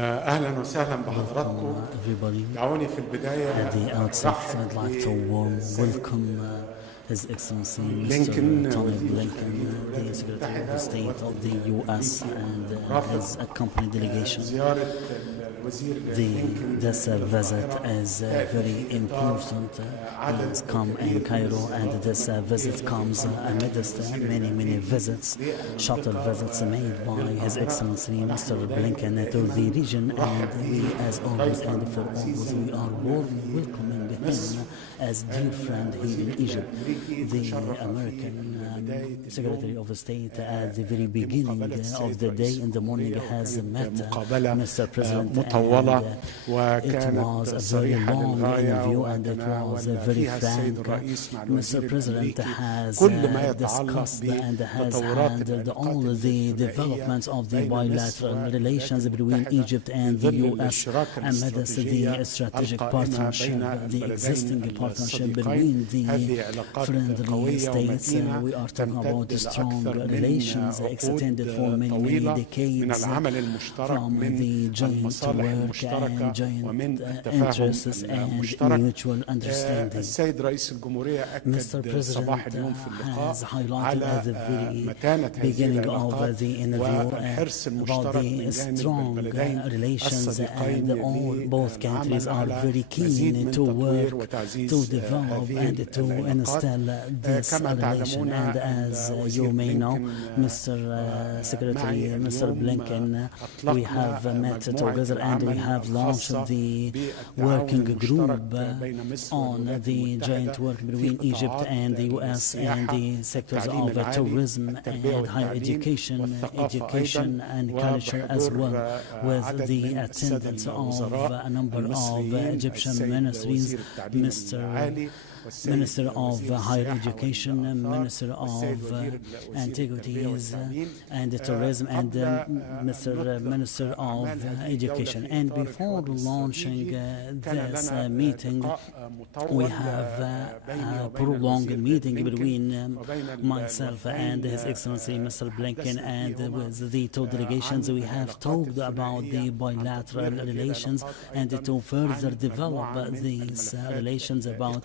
أهلا وسهلا بحضراتكم. دعوني في البداية At the outset, I'd like to welcome His Excellency Mr. Antony Blinken, the Secretary of State of the U.S. and his accompanying delegation. This visit is very important. Has come in Cairo, and this visit comes amidst many visits, shuttle visits made by His Excellency Mr. Blinken to the region, and we, as always and for always, we are welcoming him as dear friend here in Egypt. The American Secretary of State at the very beginning of the day in the morning has met Mr. President, and it was a very long interview and it was very frank. Mr. President has discussed and has handled all the developments of the bilateral relations between Egypt and the U.S. amidst the strategic partnership, the existing partnership between the friendly states. We are talking about strong relations extended for many decades from the joint work and joint interests and mutual understanding. Mr. President has highlighted at the very beginning of the interview about the strong relations, and both countries are very keen to work to develop and to instill this relation. And as you may know, Mr. Secretary, Mr. Blinken, we have met together and we have launched the working group on the joint work between Egypt and the U.S. and the sectors of tourism and higher education and culture, as well, with the attendance of a number of Egyptian ministries, Minister of Higher Education, Minister of Antiquities and Tourism, and Minister of Education. And before launching this meeting, we have a prolonged meeting between myself and His Excellency Mr. Blinken, and with the two delegations we have talked about the bilateral relations and to further develop these relations about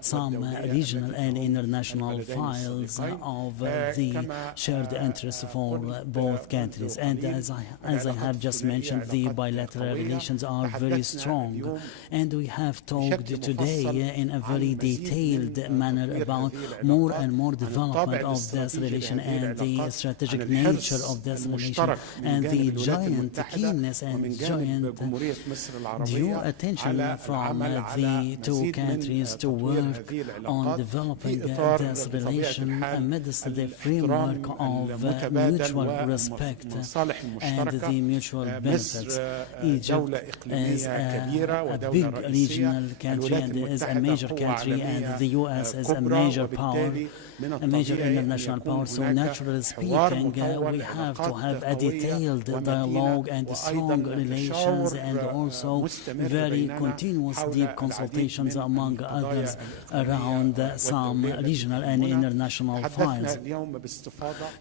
some regional and international files of the shared interests for both countries. And as I have just mentioned, the bilateral relations are very strong, and we have talked today in a very detailed manner about more and more development of this relation and the strategic nature of this relation and the giant keenness and giant due attention from the two countries to work on developing this relation amidst the framework of mutual respect and the mutual benefits. Egypt is a big regional country and is a major country, and the U.S. is a major power, a major international power. So naturally speaking, we have to have a detailed dialogue and strong relations, and also very continuous deep consultations among others around some regional and international files.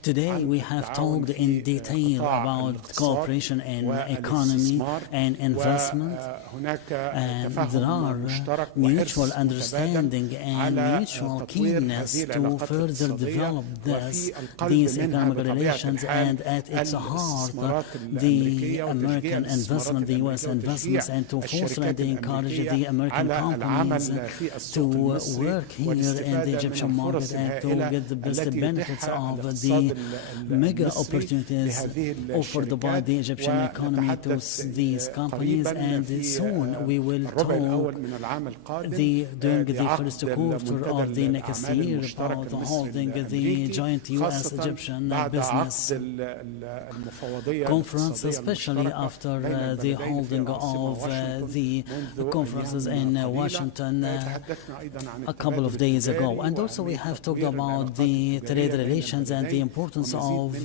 Today we have talked in detail about cooperation in economy and investment, and there are mutual understanding and mutual keenness to further develop these economic relations, and at its heart the American investment, the U.S. investments, and to foster and encourage the American companies to work here in the Egyptian market and to get the best benefits of the mega opportunities offered by the Egyptian economy to these companies. And soon we will talk during the first quarter of the next year about holding the joint U.S.-Egyptian business conference, especially after the holding of the conferences in Washington a couple of days ago. And also we have talked about the trade relations and the importance of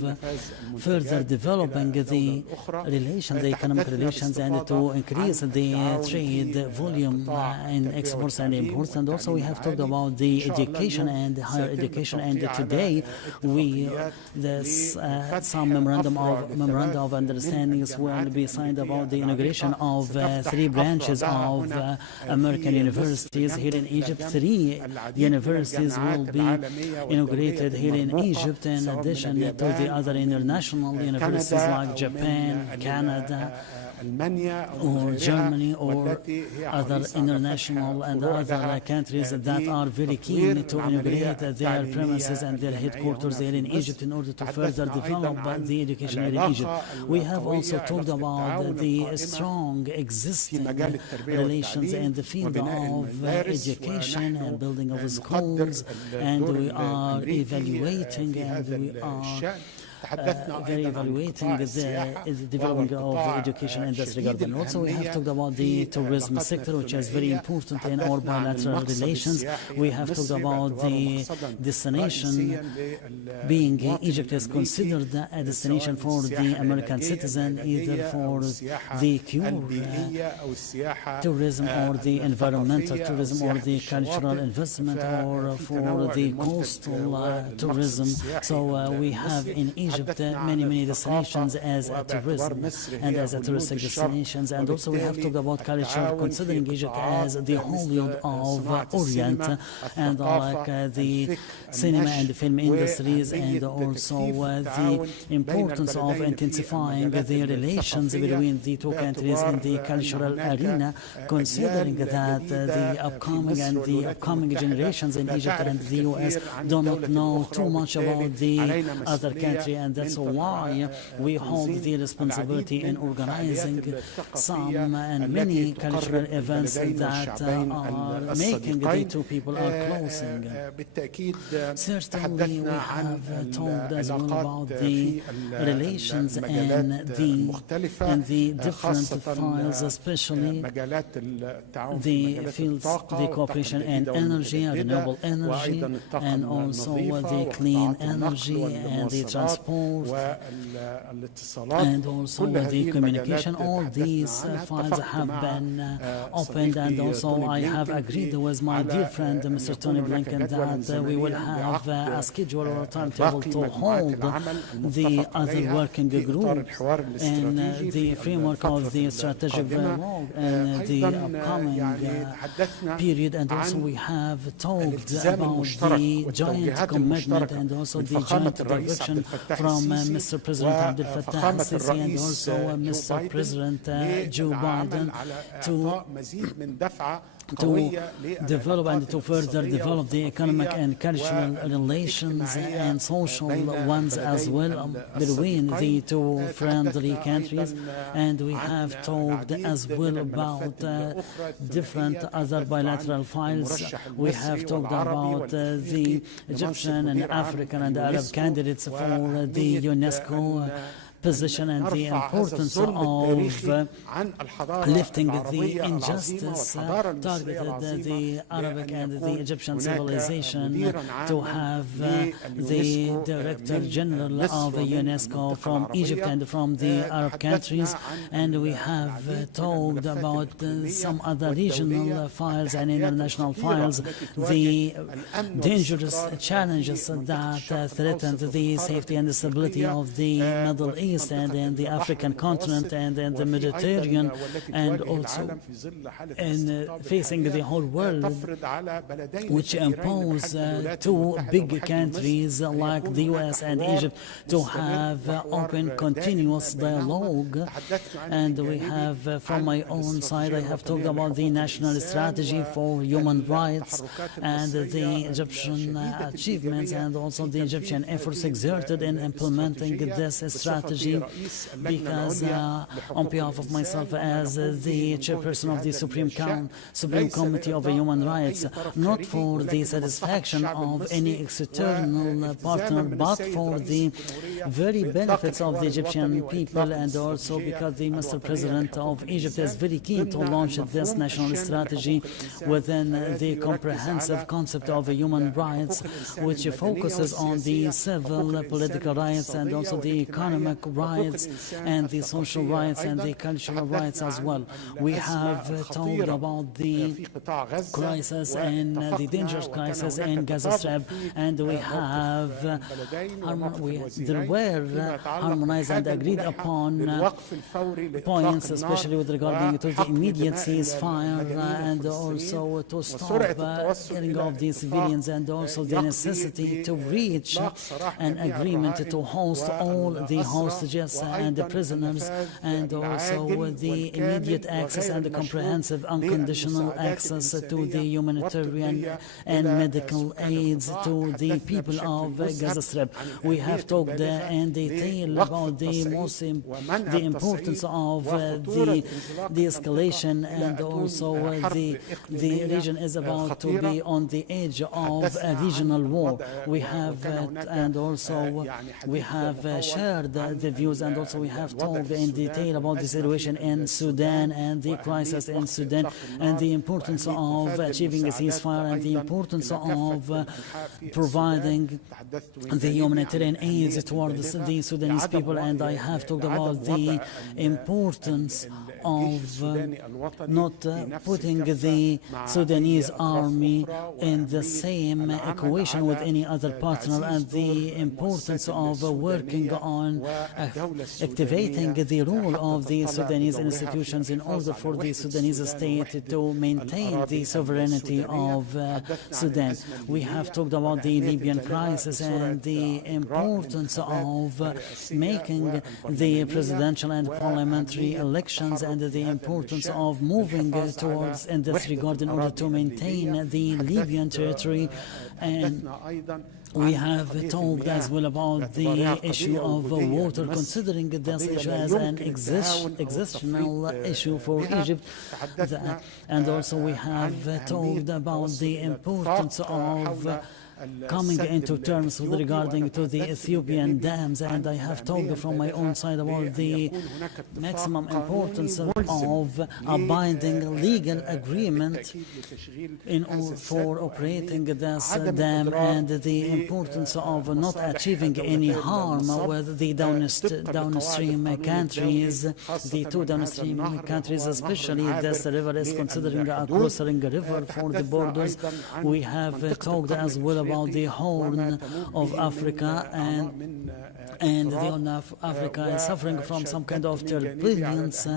further developing the relations, the economic relations, and to increase the trade volume in exports and imports. And also we have talked about the education and higher education. And today, some memorandum of understandings will be signed about the inauguration of 3 branches of American universities here in Egypt. 3 universities will be inaugurated here in Egypt, in addition to the other international universities like Japan, Canada, or Germany, or other international and other countries that are very keen to inaugurate their premises and their headquarters there in Egypt in order to further develop the education here in Egypt. We have also talked about the strong existing relations in the field of education and building of schools, and we are evaluating very evaluating the development of education in this regard. And also we have talked about the tourism sector, which is very important in our bilateral relations. We have talked about the destination, being Egypt is considered a destination for the American citizen, either for the pure tourism or the environmental tourism or the cultural investment or for the coastal tourism. So we have in Egypt many destinations as a tourism and as a touristic destinations, and also we have talked about culture, considering Egypt as the Hollywood of Orient, and like the cinema and the film industries, and also the importance of intensifying the relations between the 2 countries in the cultural arena, considering that the upcoming generations in Egypt and the US do not know too much about the other country, and that's why we hold the responsibility in organizing some and many cultural events that are making the 2 people are closing. Certainly we have talked as well about the relations and the different files, especially the fields, the cooperation in energy, renewable energy, and also the clean energy and the transport, and also the communication. All these files have been opened, and also I have agreed with my dear friend Mr. Tony Blinken that we will have a schedule or a timetable to hold the other working group in the framework of the strategic dialogue in the upcoming period. And also we have talked about the giant commitment and also the giant direction from Mr. President Abdelatty and also Mr. President Joe Biden to develop and to further develop the economic and cultural relations and social ones as well between the 2 friendly countries. And we have talked as well about different other bilateral files. We have talked about the Egyptian and African and Arab candidates for the UNESCO position and the importance of lifting the injustice targeted the Arabic and the Egyptian civilization, to have the Director General of UNESCO from Egypt and from the Arab countries. And we have talked about some other regional files and international files, the dangerous challenges that threaten the safety and the stability of the Middle East and in the African continent and in the Mediterranean, and also in facing the whole world, which impose 2 big countries like the US and Egypt to have open, continuous dialogue. And we have, from my own side, I have talked about the national strategy for human rights and the Egyptian achievements and also the Egyptian efforts exerted in implementing this strategy, because on behalf of myself as the chairperson of the Supreme Committee of Human Rights, not for the satisfaction of any external partner, but for the very benefits of the Egyptian people, and also because the Mr. President of Egypt is very keen to launch this national strategy within the comprehensive concept of human rights, which focuses on the civil, political rights and also the economic rights and the social rights and the cultural rights as well. We have talked about the crisis and the dangerous crisis in Gaza Strip, and we have there were harmonized and agreed upon points, especially with regard to the immediate ceasefire and also to stop killing of the civilians, and also the necessity to reach an agreement to host all the hostages and the prisoners, and also the immediate access and the comprehensive unconditional access to the humanitarian and medical aids to the people of Gaza Strip. We have talked in detail about the importance of the escalation, and also the region is about to be on the edge of a regional war. We have and also we have shared the views, and also we have talked in detail about the situation in Sudan and the crisis in Sudan, and the importance of achieving a ceasefire, and the importance of providing the humanitarian aids towards the Sudanese people. And I have talked about the importance of not putting the Sudanese army in the same equation with any other partner, and the importance of working on activating the role of the Sudanese institutions in order for the Sudanese state to maintain the sovereignty of Sudan. We have talked about the Libyan crisis and the importance of making the presidential and parliamentary elections, and the importance of moving towards in this regard in order to maintain the Libyan territory. And we have talked as well about the issue of water, considering this issue as an existential issue for Egypt. And also we have talked about the importance of coming into terms with regarding to the Ethiopian dams, and I have talked from my own side about the maximum importance of a binding legal agreement for operating this dam, and the importance of not achieving any harm with the downstream countries, the two downstream countries, especially this river is considering a crossing river for the borders. We have talked as well about the Horn of Africa, and the Horn of Africa is suffering from some kind of turbulence,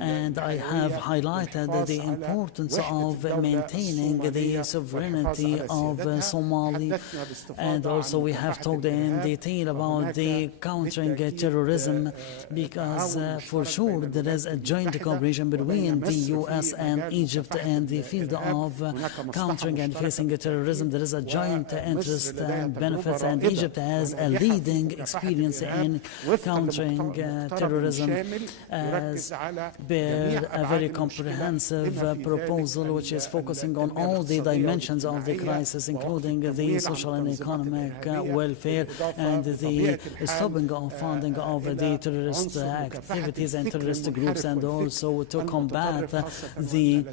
and I have highlighted the importance of maintaining the sovereignty of Somalia, and also we have talked in detail about the countering terrorism, because for sure there is a joint cooperation between the U.S. and Egypt in the field of countering and facing terrorism. There is a joint interest and benefits, and Egypt has a leading experience in countering terrorism as per a very comprehensive proposal which is focusing on all the dimensions of the crisis, including the social and economic welfare, and the stopping of funding of the terrorist activities and terrorist groups, and also to combat the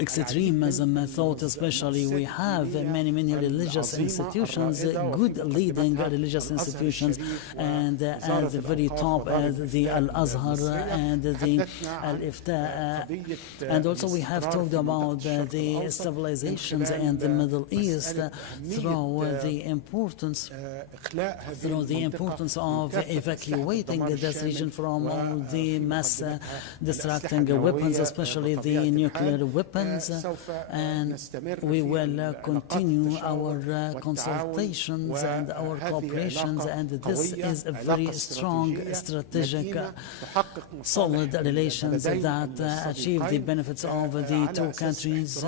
extremism thought. Especially we have many religious institutions, good leading religious institutions, and at the very top the Al-Azhar and the Al-Ifta, and also we have talked about the stabilizations in the Middle East through the importance of evacuating this region from all the mass destructing weapons, especially the nuclear weapons, and we will continue our consultations and our cooperations, and this is a very strong strategic solid relations that achieve the benefits of the two countries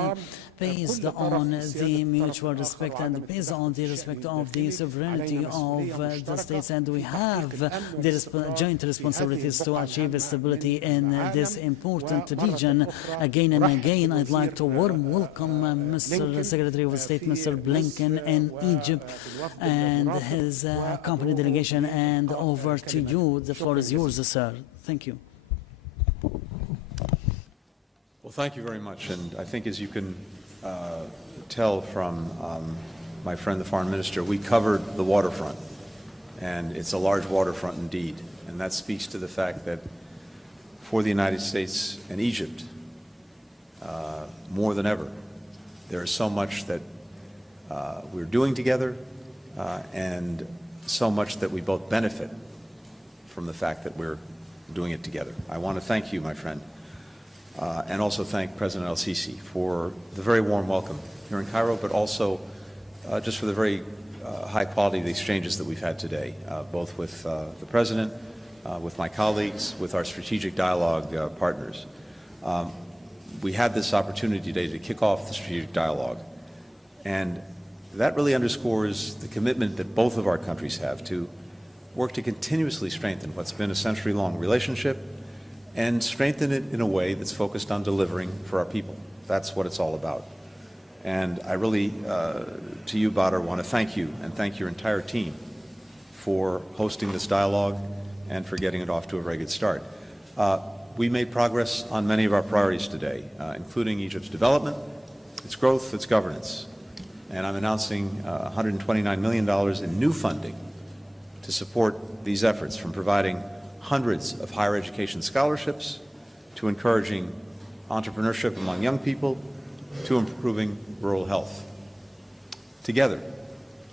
based on the mutual respect and based on the respect of the sovereignty of the states, and we have the joint responsibilities to achieve stability in this important region. Again and again, I'd like to warm welcome Mr. Secretary of State, Mr. Blinken in Egypt and his company delegation, and over to you. The floor is yours, sir. Thank you. Well, thank you very much, and I think as you can tell from my friend the Foreign Minister, we covered the waterfront, and it's a large waterfront indeed. And that speaks to the fact that for the United States and Egypt, more than ever, there is so much that we're doing together and so much that we both benefit from the fact that we're doing it together. I want to thank you, my friend, and also thank President El-Sisi for the very warm welcome here in Cairo, but also just for the very high quality of the exchanges that we've had today, both with the President, with my colleagues, with our strategic dialogue partners. We had this opportunity today to kick off the strategic dialogue, and that really underscores the commitment that both of our countries have to work to continuously strengthen what's been a century-long relationship and strengthen it in a way that's focused on delivering for our people. That's what it's all about. And I really, to you, Badr, want to thank you and thank your entire team for hosting this dialogue and for getting it off to a very good start. We made progress on many of our priorities today, including Egypt's development, its growth, its governance. And I'm announcing $129 million in new funding to support these efforts, from providing hundreds of higher education scholarships to encouraging entrepreneurship among young people to improving rural health. Together,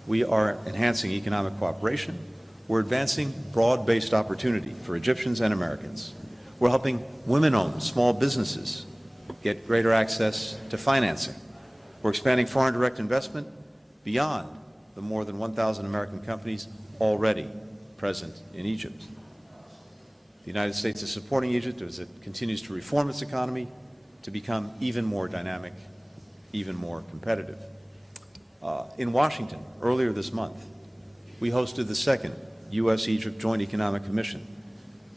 we are enhancing economic cooperation. We're advancing broad-based opportunity for Egyptians and Americans. We're helping women-owned small businesses get greater access to financing. We're expanding foreign direct investment beyond the more than 1,000 American companies already present in Egypt. The United States is supporting Egypt as it continues to reform its economy to become even more dynamic, even more competitive. In Washington, earlier this month, we hosted the second U.S.-Egypt Joint Economic Commission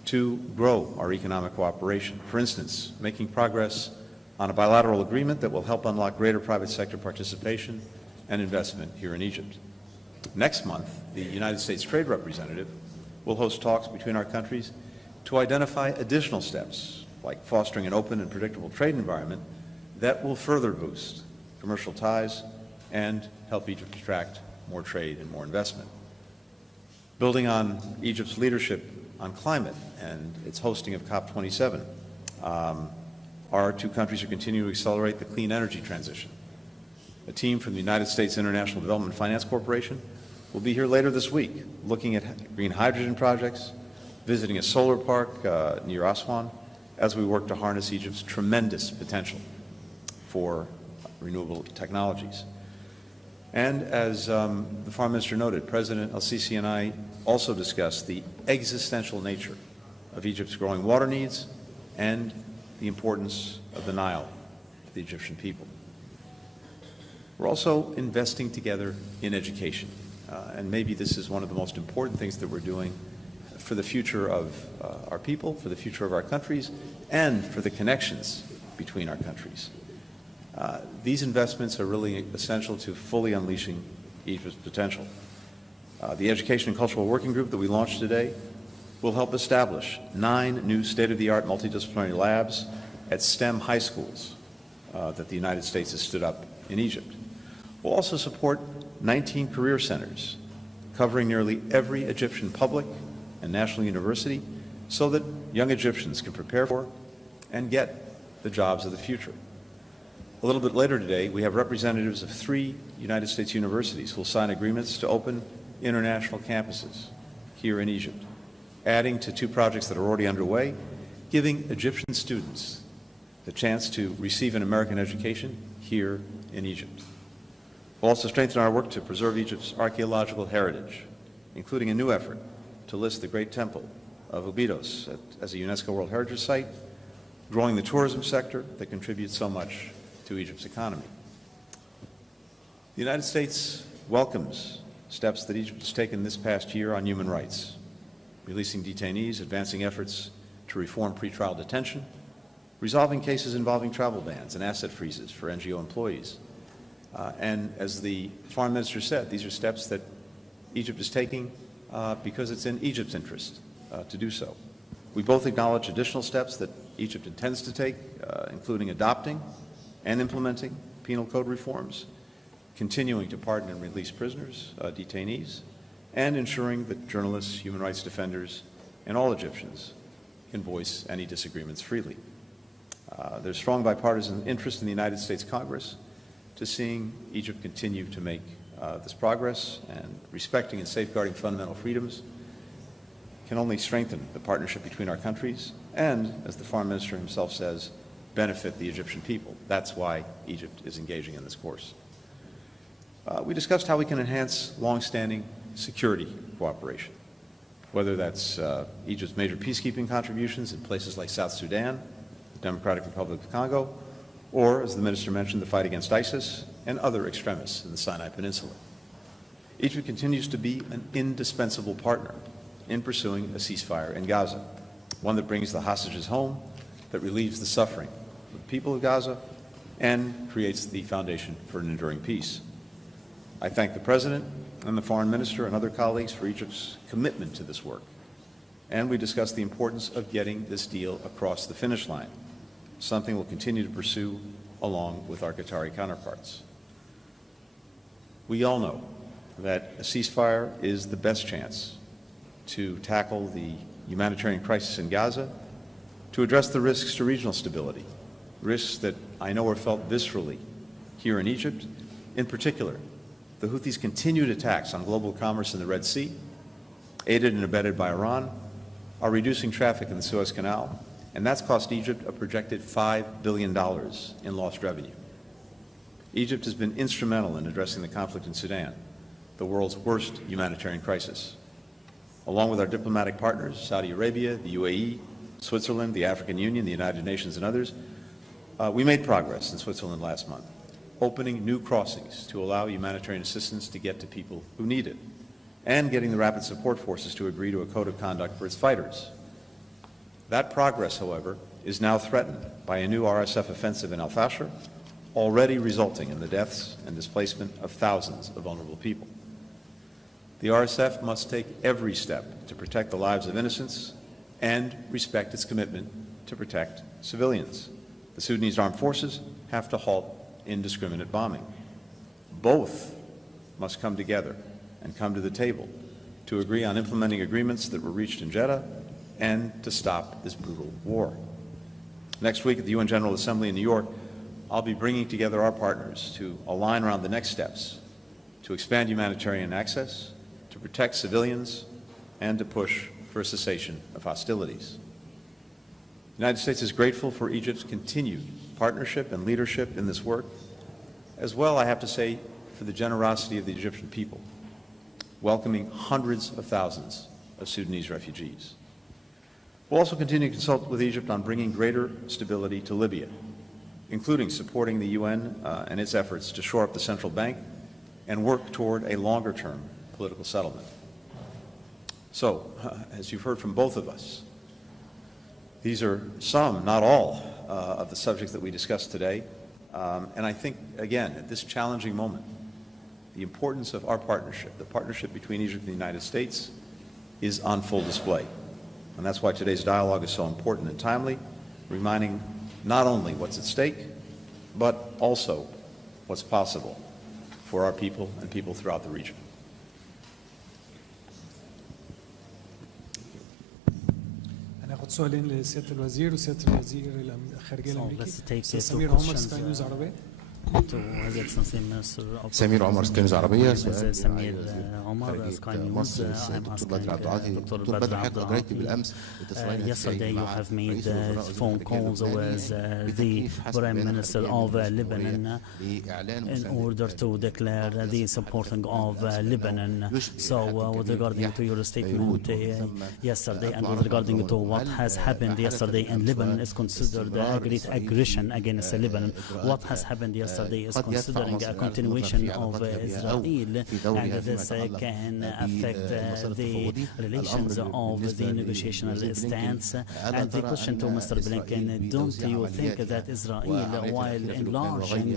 to grow our economic cooperation. For instance, making progress on a bilateral agreement that will help unlock greater private sector participation and investment here in Egypt. Next month, the United States Trade Representative will host talks between our countries to identify additional steps, like fostering an open and predictable trade environment that will further boost commercial ties and help Egypt attract more trade and more investment. Building on Egypt's leadership on climate and its hosting of COP27, our two countries are continuing to accelerate the clean energy transition. A team from the United States International Development Finance Corporation will be here later this week looking at green hydrogen projects, visiting a solar park near Aswan, as we work to harness Egypt's tremendous potential for renewable technologies. And as the Foreign Minister noted, President El-Sisi and I also discussed the existential nature of Egypt's growing water needs and the importance of the Nile to the Egyptian people. We're also investing together in education, and maybe this is one of the most important things that we're doing for the future of our people, for the future of our countries, and for the connections between our countries. These investments are really essential to fully unleashing Egypt's potential. The Education and Cultural Working Group that we launched today will help establish 9 new state-of-the-art multidisciplinary labs at STEM high schools that the United States has stood up in Egypt. We'll also support 19 career centers covering nearly every Egyptian public and national university so that young Egyptians can prepare for and get the jobs of the future. A little bit later today, we have representatives of 3 United States universities who will sign agreements to open international campuses here in Egypt, adding to 2 projects that are already underway, giving Egyptian students the chance to receive an American education here in Egypt. We'll also strengthen our work to preserve Egypt's archaeological heritage, including a new effort to list the Great Temple of Abydos as a UNESCO World Heritage Site, growing the tourism sector that contributes so much to Egypt's economy. The United States welcomes steps that Egypt has taken this past year on human rights, releasing detainees, advancing efforts to reform pretrial detention, resolving cases involving travel bans and asset freezes for NGO employees. And as the Foreign Minister said, these are steps that Egypt is taking because it's in Egypt's interest to do so. We both acknowledge additional steps that Egypt intends to take, including adopting and implementing penal code reforms, continuing to pardon and release prisoners, detainees, and ensuring that journalists, human rights defenders, and all Egyptians can voice any disagreements freely. There's strong bipartisan interest in the United States Congress to seeing Egypt continue to make this progress, and respecting and safeguarding fundamental freedoms can only strengthen the partnership between our countries and, as the Foreign Minister himself says, benefit the Egyptian people. That's why Egypt is engaging in this course. We discussed how we can enhance long-standing security cooperation, whether that's Egypt's major peacekeeping contributions in places like South Sudan, the Democratic Republic of Congo, or, as the Minister mentioned, the fight against ISIS and other extremists in the Sinai Peninsula. Egypt continues to be an indispensable partner in pursuing a ceasefire in Gaza, one that brings the hostages home, that relieves the suffering of the people of Gaza, and creates the foundation for an enduring peace. I thank the President and the Foreign Minister and other colleagues for Egypt's commitment to this work, and we discussed the importance of getting this deal across the finish line, something we'll continue to pursue along with our Qatari counterparts. We all know that a ceasefire is the best chance to tackle the humanitarian crisis in Gaza, to address the risks to regional stability, risks that I know are felt viscerally here in Egypt. In particular, the Houthis' continued attacks on global commerce in the Red Sea, aided and abetted by Iran, are reducing traffic in the Suez Canal, and that's cost Egypt a projected $5 billion in lost revenue. Egypt has been instrumental in addressing the conflict in Sudan, the world's worst humanitarian crisis. Along with our diplomatic partners, Saudi Arabia, the UAE, Switzerland, the African Union, the United Nations, and others, we made progress in Switzerland last month, opening new crossings to allow humanitarian assistance to get to people who need it, and getting the Rapid Support Forces to agree to a code of conduct for its fighters. That progress, however, is now threatened by a new RSF offensive in al-Fasher, already resulting in the deaths and displacement of thousands of vulnerable people. The RSF must take every step to protect the lives of innocents and respect its commitment to protect civilians. The Sudanese armed forces have to halt indiscriminate bombing. Both must come together and come to the table to agree on implementing agreements that were reached in Jeddah and to stop this brutal war. Next week at the UN General Assembly in New York, I'll be bringing together our partners to align around the next steps to expand humanitarian access, to protect civilians, and to push for a cessation of hostilities. The United States is grateful for Egypt's continued partnership and leadership in this work, as well, I have to say, for the generosity of the Egyptian people, welcoming hundreds of thousands of Sudanese refugees. We'll also continue to consult with Egypt on bringing greater stability to Libya, including supporting the UN and its efforts to shore up the central bank and work toward a longer-term political settlement. So, as you've heard from both of us, these are some, not all, of the subjects that we discussed today. And I think, again, at this challenging moment, the importance of our partnership, the partnership between Egypt and the United States, is on full display. And that's why today's dialogue is so important and timely, reminding not only what's at stake, but also what's possible for our people and people throughout the region. هناخد سؤالين لسيادة الوزير وسيادة الوزير الخارجية الأمريكي. سمير عمر سكاي نيوز عربية. سمير عمر سكاي نيوز عربية. سمير عمر سكاي نيوز. دكتور بدر عبدالعاطي. دكتور بدر حضرتك أجريت بالأمس Yesterday you have made phone calls with the Prime Minister of Lebanon in order to declare the supporting of Lebanon. So with regarding to your statement yesterday and with regarding to what has happened yesterday in Lebanon is considered a great aggression against Lebanon. What has happened yesterday is considering a continuation of Israel, and this can affect the relations of the negotiational stance. And the question to Mr. Blinken, don't you think that Israel, while enlarging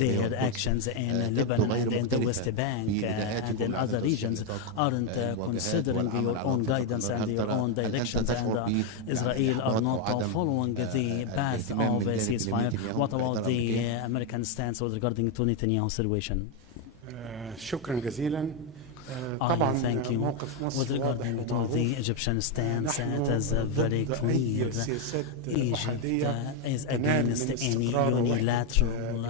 their actions in Lebanon and in the West Bank and in other regions, aren't considering your own guidance and your own directions, and Israel are not following the path of a ceasefire? What about the American stance regarding to Netanyahu situation? شكرا جزيلا. Thank you. With regarding to the Egyptian stance, it is very clear. Egypt is against any unilateral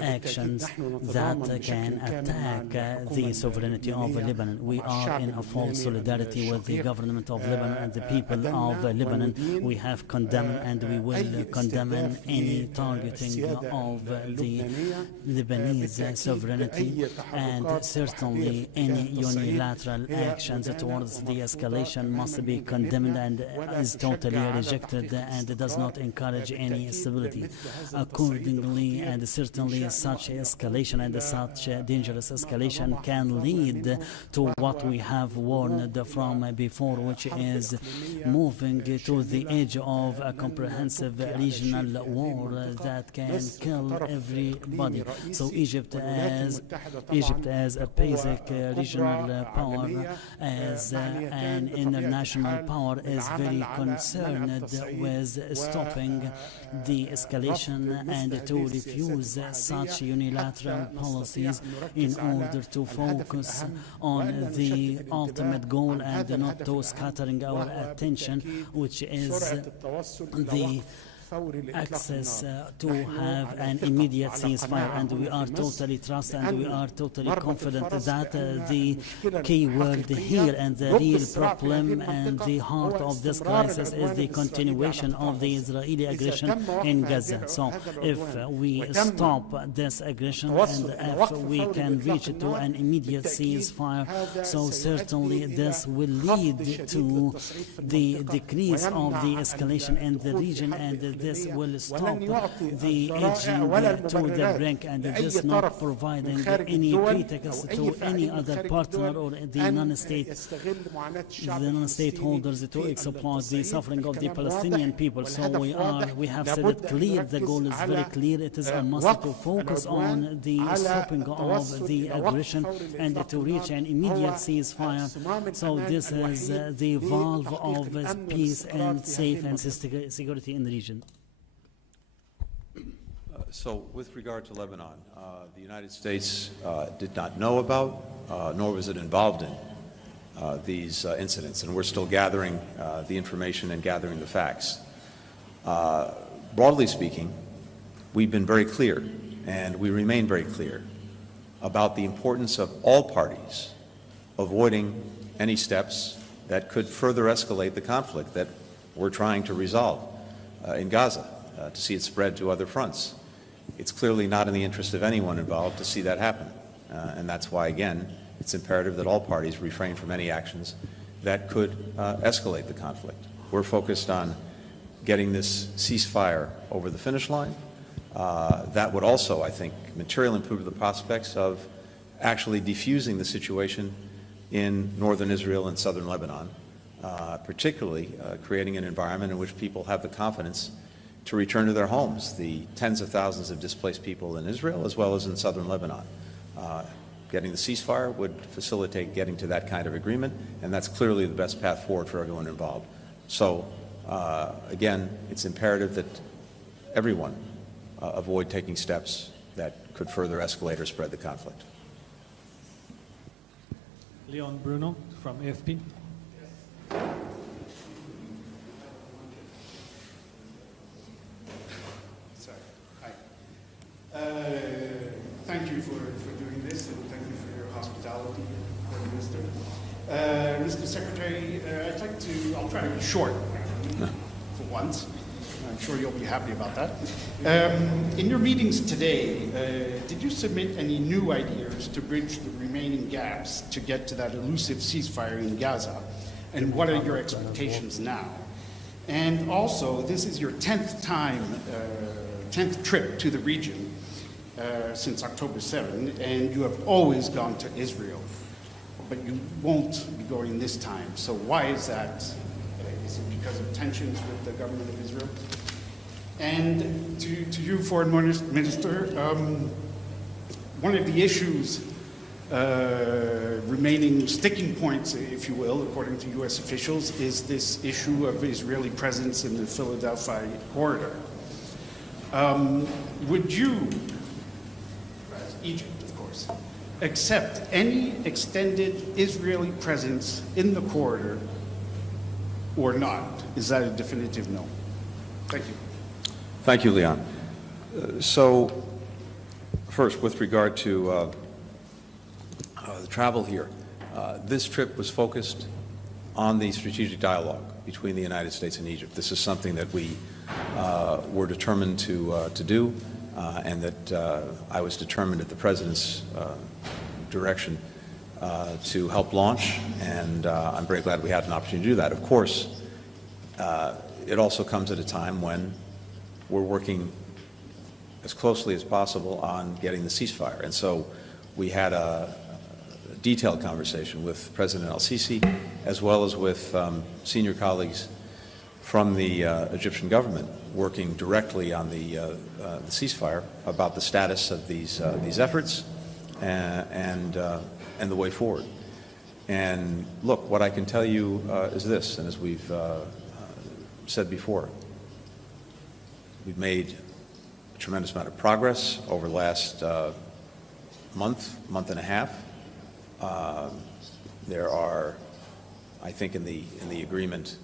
actions that can attack the sovereignty of Lebanon. We are in a full solidarity with the government of Lebanon and the people of Lebanon. We have condemned and we will condemn any targeting of the Lebanese sovereignty, and certainly any unilateral actions towards the escalation must be condemned and is totally rejected and does not encourage any stability. Accordingly, and certainly such escalation and such dangerous escalation can lead to what we have warned from before, which is moving to the edge of a comprehensive regional war that can kill everybody. So Egypt as a basic regional power, as an international power, is very concerned with stopping the escalation and to refuse such unilateral policies in order to focus on the ultimate goal and not to scattering our attention, which is the access to have an immediate ceasefire. And we are totally trust and we are totally confident that the key word here and the real problem and the heart of this crisis is the continuation of the Israeli aggression in Gaza. So if we stop this aggression and if we can reach to an immediate ceasefire, so certainly this will lead to the decrease of the escalation in the region, and this will stop the edging to the brink, and this not providing any pretext to any other partner or the non-state holders to exploit the suffering of the Palestinian people. So we have said it clear, the goal is very clear. It is a must to focus on the stopping of the aggression and to reach an immediate ceasefire. So this is the valve of peace and safe and security in the region. So with regard to Lebanon, the United States did not know about, nor was it involved in these incidents, and we're still gathering the information and gathering the facts. Broadly speaking, we've been very clear, and we remain very clear, about the importance of all parties avoiding any steps that could further escalate the conflict that we're trying to resolve in Gaza, to see it spread to other fronts. It's clearly not in the interest of anyone involved to see that happen. And that's why, again, it's imperative that all parties refrain from any actions that could escalate the conflict. We're focused on getting this ceasefire over the finish line. That would also, I think, materially improve the prospects of actually defusing the situation in northern Israel and southern Lebanon, particularly creating an environment in which people have the confidence to return to their homes, the tens of thousands of displaced people in Israel as well as in southern Lebanon. Getting the ceasefire would facilitate getting to that kind of agreement, and that's clearly the best path forward for everyone involved. So, again, it's imperative that everyone avoid taking steps that could further escalate or spread the conflict. Leon Bruno from AFP. Thank you for doing this, and thank you for your hospitality, Prime Minister. Mr. Secretary, I'd like to, I'll try to be short for once. I'm sure you'll be happy about that. In your meetings today, did you submit any new ideas to bridge the remaining gaps to get to that elusive ceasefire in Gaza? And what are your expectations now? And also, this is your 10th trip to the region since October 7, and you have always gone to Israel, but you won't be going this time. So why is that? Is it because of tensions with the government of Israel? And to you, Foreign Minister, one of the issues remaining sticking points, if you will, according to U.S. officials, is this issue of Israeli presence in the Philadelphia corridor. Would you, Egypt, of course, accept any extended Israeli presence in the corridor or not? Is that a definitive no? Thank you. Thank you, Leon. So, first, with regard to the travel here, this trip was focused on the strategic dialogue between the United States and Egypt. This is something that we were determined to do, and that I was determined at the President's direction to help launch, and I'm very glad we had an opportunity to do that. Of course, it also comes at a time when we're working as closely as possible on getting the ceasefire. And so we had a detailed conversation with President al-Sisi, as well as with senior colleagues from the Egyptian government, working directly on the ceasefire about the status of these efforts and the way forward. And look, what I can tell you is this, and as we've said before, we've made a tremendous amount of progress over the last month and a half. There are, I think, in the agreement,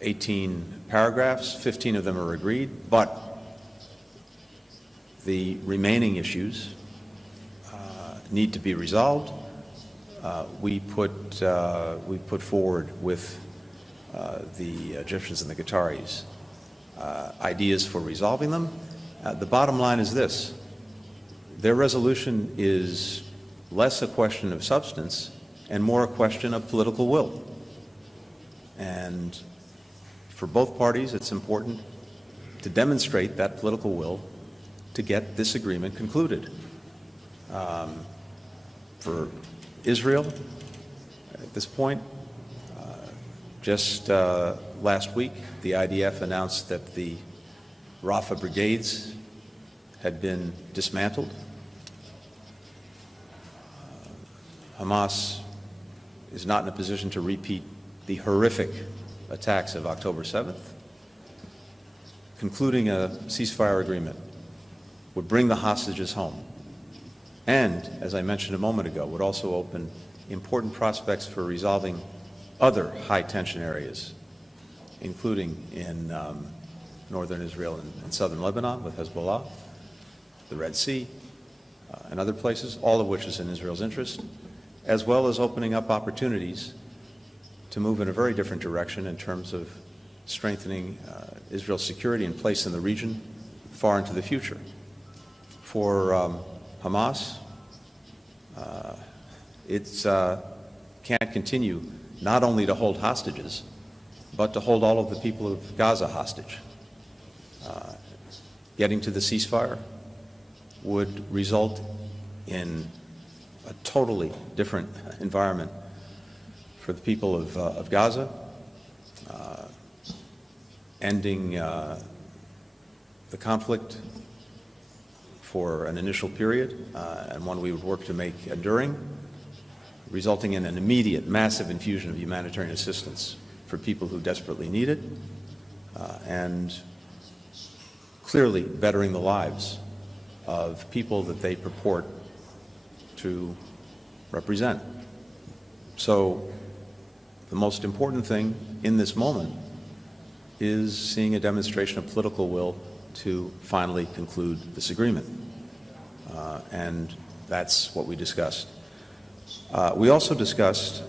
18 paragraphs. 15 of them are agreed, but the remaining issues need to be resolved. We put forward with the Egyptians and the Qataris ideas for resolving them. The bottom line is this: their resolution is less a question of substance and more a question of political will. And for both parties, it's important to demonstrate that political will to get this agreement concluded. For Israel, at this point, just last week, the IDF announced that the Rafah brigades had been dismantled. Hamas is not in a position to repeat the horrific attacks of October 7th. Concluding a ceasefire agreement would bring the hostages home, and, as I mentioned a moment ago, would also open important prospects for resolving other high-tension areas, including in northern Israel and southern Lebanon with Hezbollah, the Red Sea, and other places, all of which is in Israel's interest, as well as opening up opportunities to move in a very different direction in terms of strengthening Israel's security and place in the region far into the future. For Hamas, it can't continue not only to hold hostages, but to hold all of the people of Gaza hostage. Getting to the ceasefire would result in a totally different environment for the people of Gaza, ending the conflict for an initial period, and one we would work to make enduring, resulting in an immediate, massive infusion of humanitarian assistance for people who desperately need it, and clearly bettering the lives of people that they purport to represent. So the most important thing in this moment is seeing a demonstration of political will to finally conclude this agreement. And that's what we discussed. We also discussed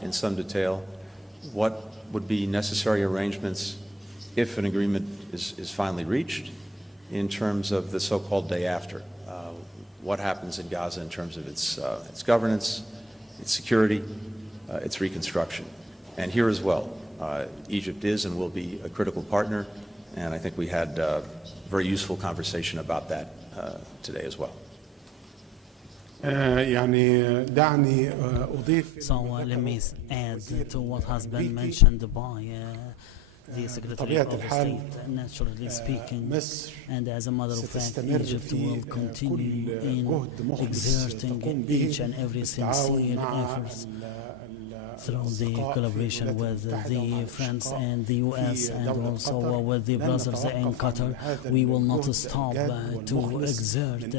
in some detail what would be necessary arrangements if an agreement is finally reached in terms of the so-called day after. What happens in Gaza in terms of its governance, its security, its reconstruction. And here as well, Egypt is and will be a critical partner, and I think we had a very useful conversation about that today as well. So let me add to what has been mentioned by the Secretary of State. Naturally speaking, and as a matter of fact, Egypt will continue in exerting each and every sincere efforts through the collaboration with the friends and the US and also with the brothers in Qatar. We will not stop to exert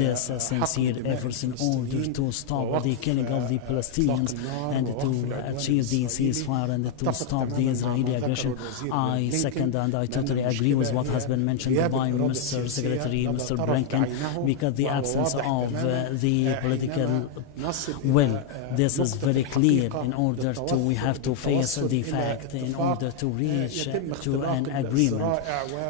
this sincere efforts in order to stop the killing of the Palestinians and to achieve the ceasefire and to stop the Israeli aggression. I second and I totally agree with what has been mentioned by Mr. Secretary, Mr. Blinken, because the absence of the political will, this is very clear. In order to, we have to face the fact in order to reach to an agreement.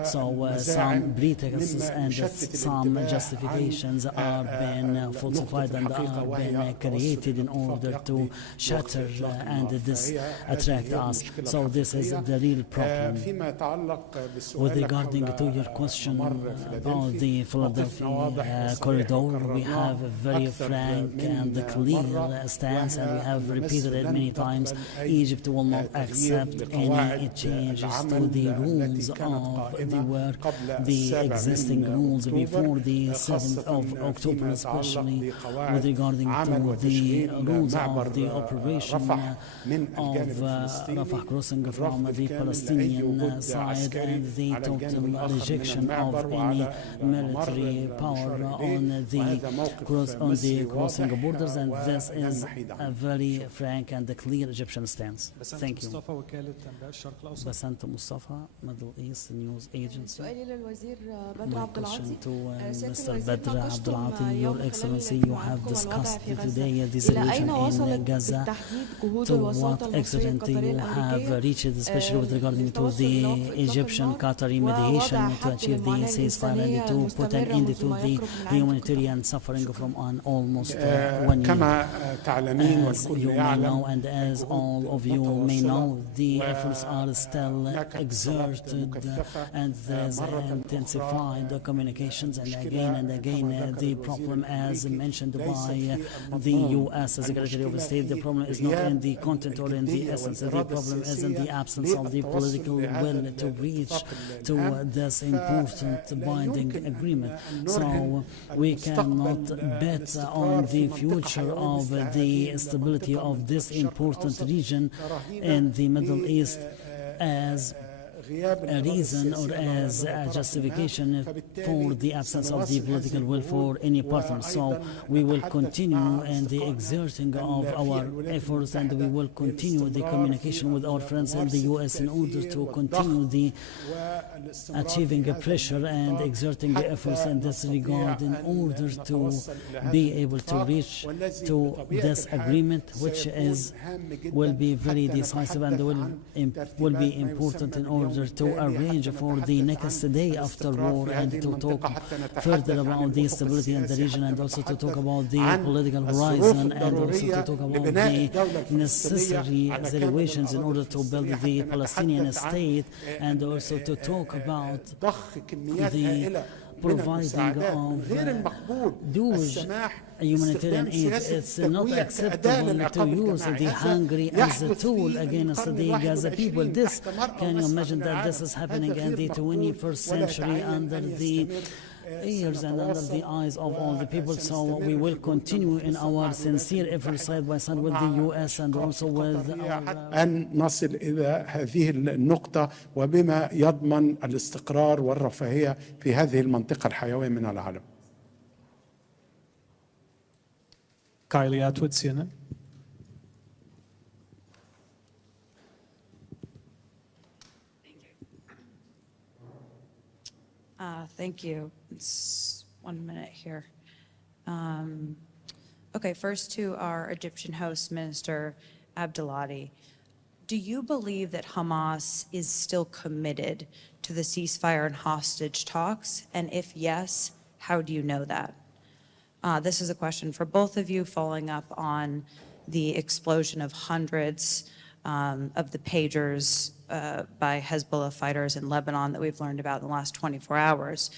So some pretexts and some justifications are being falsified and are being created in order to shatter and this attract us. So this is the real problem. With regarding to your question about the Philadelphia corridor, we have a very frank and clear stance, and we have repeated it many times. Egypt will not accept any changes to the rules of the work, the existing rules before the 7th of October, especially with regarding to the rules of the operation of Rafah crossing from the Palestinian side and the total rejection of any military power on the crossing borders, and this is a very frank and clear Egyptian stance. Thank you. Basant Mustafa, Middle East News Agency. My question to Mr. Badr Abdelatty, Your Excellency, you have discussed today the situation in Gaza. To what extent you have reached, especially with regarding to the Egyptian-Qatari mediation to achieve the ceasefire and to put an end to the humanitarian suffering from an almost 1 year. As you may know, and as all of you may know, the efforts are still exerted and there's intensified communications, and again the problem, as mentioned by the U.S. Secretary of State, the problem is not in the content or in the essence. The problem is in the absence of the political will to reach to this important binding agreement. So we cannot bet on the future of the stability of this important region in the Middle East as a reason or as a justification for the absence of the political will for any partner. So we will continue in the exerting of our efforts, and we will continue the communication with our friends in the U.S. in order to continue the achieving a pressure and exerting the efforts in this regard in order to be able to reach to this agreement, which will be very decisive and will be important in order to arrange for the next day after war and to talk further about the stability in the region, and also to talk about the political horizon, and also to talk about the necessary situations in order to build the Palestinian state, and also to talk about the providing of huge humanitarian aid. It's not acceptable to use the Hungary as a tool against the Gaza people. Can you imagine that this is happening in the 21st century under the ears and under the eyes of all the people? So we will continue in our sincere efforts side by side with the US and also with أن نصل إلى هذه النقطة وبما يضمن الاستقرار والرفاهية في هذه المنطقة الحيوية من العالم. Kylie Atwood, CNN. Thank you. It's 1 minute here. Okay, first to our Egyptian host, Minister Abdelatty. Do you believe that Hamas is still committed to the ceasefire and hostage talks? And if yes, how do you know that? This is a question for both of you, following up on the explosion of hundreds of the pagers by Hezbollah fighters in Lebanon that we've learned about in the last 24 hours.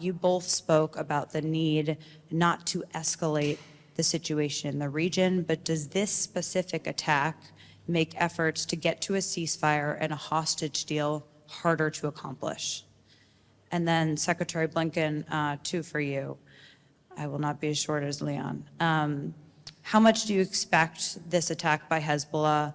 You both spoke about the need not to escalate the situation in the region, but does this specific attack make efforts to get to a ceasefire and a hostage deal harder to accomplish? And then Secretary Blinken, two for you. I will not be as short as Leon. how much do you expect this attack by Hezbollah,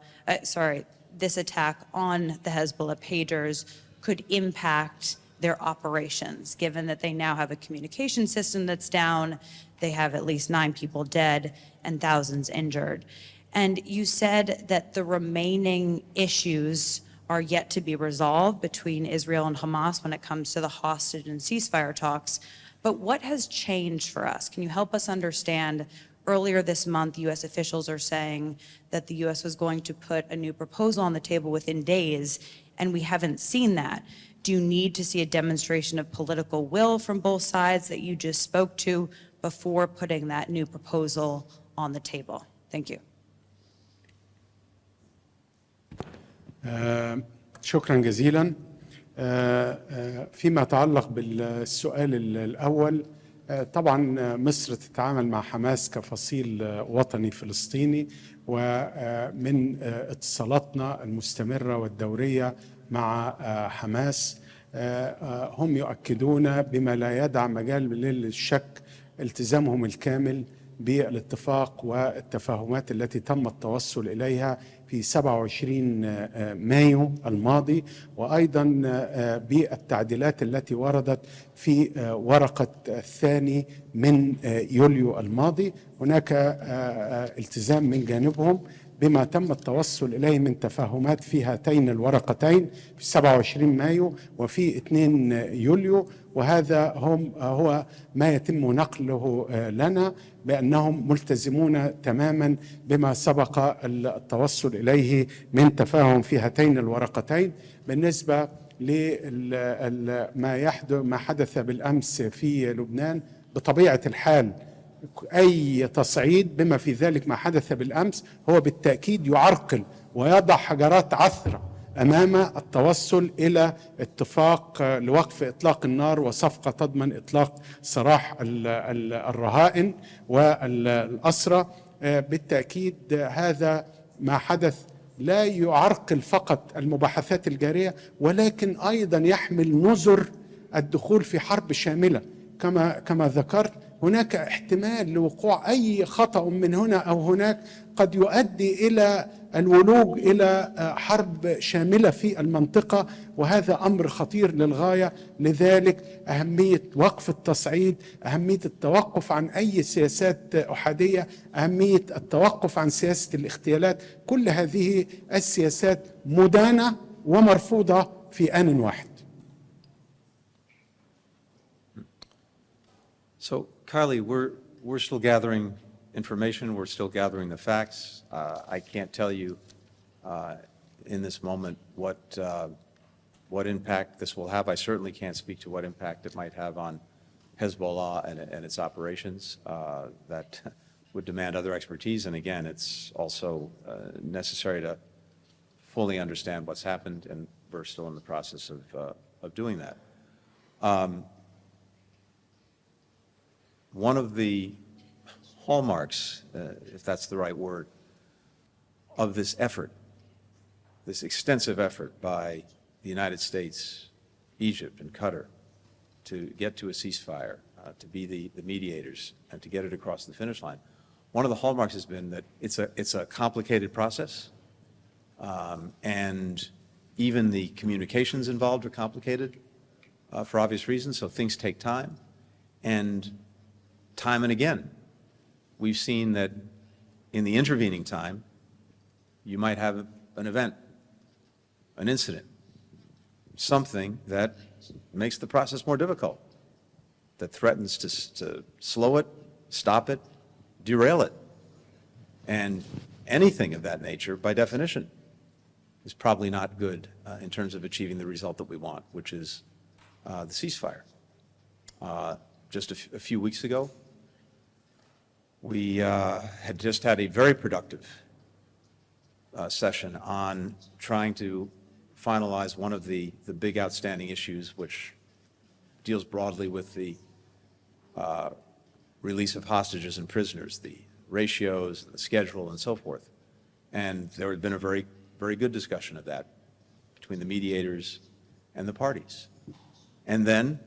this attack on the Hezbollah pagers could impact their operations, given that they now have a communication system that's down, they have at least 9 people dead and thousands injured. And you said that the remaining issues are yet to be resolved between Israel and Hamas when it comes to the hostage and ceasefire talks. But what has changed for us? Can you help us understand? Earlier this month, U.S. officials are saying that the U.S. was going to put a new proposal on the table within days, and we haven't seen that. Do you need to see a demonstration of political will from both sides that you just spoke to before putting that new proposal on the table? Thank you. شكرا جزيلا. فيما يتعلق بالسؤال الأول، طبعا مصر تتعامل مع حماس كفصيل وطني فلسطيني، ومن اتصالاتنا المستمرة والدورية مع حماس هم يؤكدون بما لا يدع مجال للشك التزامهم الكامل بالاتفاق والتفاهمات التي تم التوصل إليها في 27 مايو الماضي، وأيضا بالتعديلات التي وردت في ورقة الثاني من يوليو الماضي. هناك التزام من جانبهم بما تم التوصل إليه من تفاهمات في هاتين الورقتين في 27 مايو وفي 2 يوليو، وهذا هو ما يتم نقله لنا بأنهم ملتزمون تماما بما سبق التوصل إليه من تفاهم في هاتين الورقتين. بالنسبة لما حدث بالأمس في لبنان، بطبيعة الحال أي تصعيد بما في ذلك ما حدث بالأمس هو بالتأكيد يعرقل ويضع حجرات عثرة أمام التوصل إلى اتفاق لوقف إطلاق النار وصفقة تضمن إطلاق سراح الرهائن والأسرى. بالتأكيد هذا ما حدث لا يعرقل فقط المباحثات الجارية، ولكن أيضا يحمل نذر الدخول في حرب شاملة. كما ذكرت، هناك احتمال لوقوع أي خطأ من هنا أو هناك قد يؤدي إلى الولوج إلى حرب شاملة في المنطقة، وهذا أمر خطير للغاية. لذلك أهمية وقف التصعيد، أهمية التوقف عن أي سياسات أحادية، أهمية التوقف عن سياسة الاغتيالات، كل هذه السياسات مدانة ومرفوضة في آن واحد. So, Carly, we're still gathering information. We're still gathering the facts. I can't tell you in this moment what impact this will have. I certainly can't speak to what impact it might have on Hezbollah and its operations. That would demand other expertise. And again, it's also necessary to fully understand what's happened, and we're still in the process of doing that. One of the hallmarks, if that's the right word, of this effort, this extensive effort by the United States, Egypt, and Qatar to get to a ceasefire, to be the mediators, and to get it across the finish line, one of the hallmarks has been that it's a complicated process, and even the communications involved are complicated for obvious reasons, so things take time. And time and again, we've seen that in the intervening time, you might have an event, an incident, something that makes the process more difficult, that threatens to slow it, stop it, derail it. And anything of that nature, by definition, is probably not good in terms of achieving the result that we want, which is the ceasefire. Just a few weeks ago, we had just had a very productive session on trying to finalize one of the big outstanding issues, which deals broadly with the release of hostages and prisoners, the ratios, the schedule, and so forth. And there had been a very, very good discussion of that between the mediators and the parties. And then,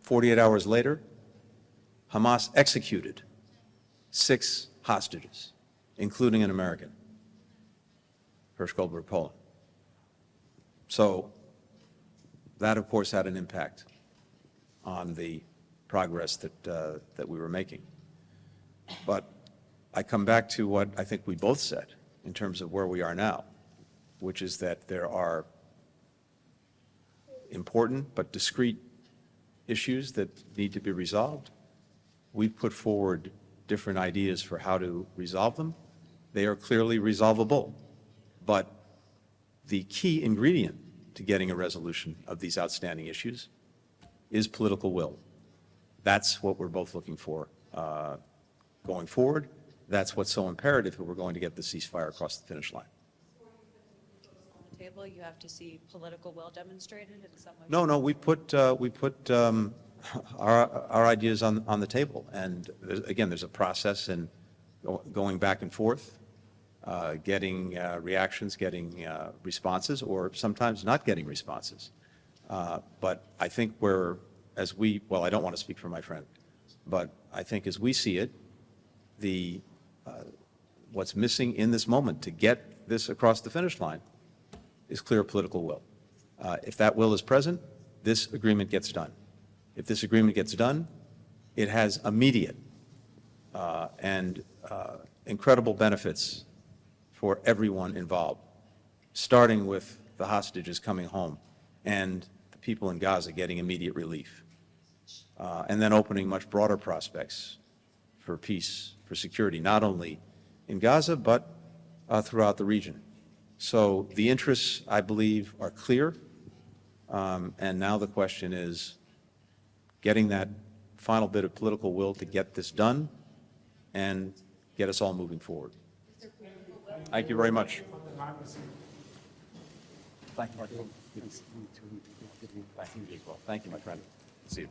48 hours later, Hamas executed 6 hostages, including an American, Hersh Goldberg, Poland. So that, of course, had an impact on the progress that we were making. But I come back to what I think we both said in terms of where we are now, which is that there are important but discrete issues that need to be resolved. We've put forward different ideas for how to resolve them. They are clearly resolvable, but the key ingredient to getting a resolution of these outstanding issues is political will. That's what we're both looking for going forward. That's what's so imperative if we're going to get the ceasefire across the finish line. Table, you have to see political will demonstrated in some way? No, we put our ideas on the table, and again, there's a process in going back and forth, getting reactions, getting responses, or sometimes not getting responses. But I think well, I don't want to speak for my friend, but I think as we see it, what's missing in this moment to get this across the finish line is clear political will. If that will is present, this agreement gets done. If this agreement gets done, it has immediate and incredible benefits for everyone involved, starting with the hostages coming home and the people in Gaza getting immediate relief, and then opening much broader prospects for peace, for security, not only in Gaza, but throughout the region. So the interests, I believe, are clear, and now the question is getting that final bit of political will to get this done and get us all moving forward. Thank you very much. Thank you. Thank you, my friend. See you.